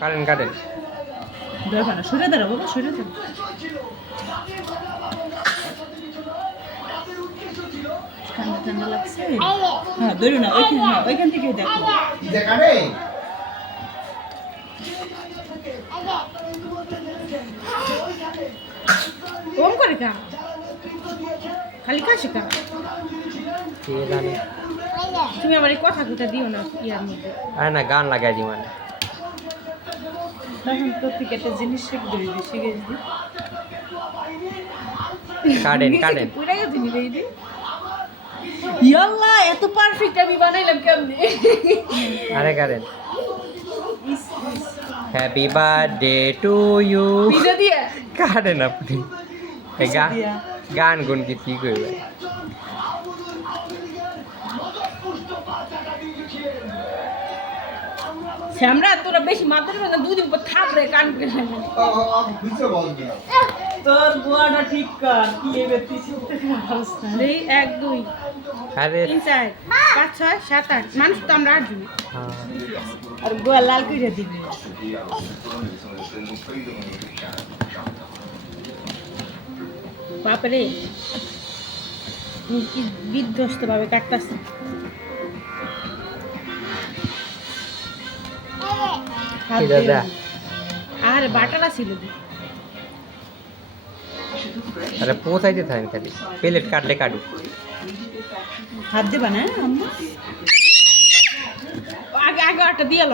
কাটেন কাটেন দরকার না সরে দাঁড়া বাবা সরে দাঁড়া ঠান্ডা ঠান্ডা লাগছে হ্যাঁ ধরো না ওইখান থেকে দেখো ওম করে কা খালি কাশি কা কে জানে তুমি আমার এই কথা দিও না ইয়ার মধ্যে আরে না গান লাগাই দি মানে তখন তো থেকে একটা জিনিস শিখে গেছি কাটেন কাটেন পুরা গেছি নিয়ে দিই ইয়াল্লাহ এত পারফেক্ট আমি বানাইলাম কেমনে আরে কাটেন happy birthday to you pizza দিয়ে কাটেন আপনি এই গান গুন কি ঠিক হইবে শ্যামরা তোরা বেশি মাত্রা না দুদিন পর থাকবে কান করে তোর বুয়াটা ঠিক কর কি এবে অবস্থা এই 1 2 আরে 3 4 5 6 7 8 মানুষ তো আমরা 8 জন হ্যাঁ আর গোয়া লাল করে দিবি বাপরে কি বিধ্বস্ত ভাবে কাটতাছে দাদা আর বাটালা ছিল আরে পৌঁছাইতে থাকেন খালি প্লেট কাটলে কাটু হাত দেবা না আগে আগে একটা দিয়ে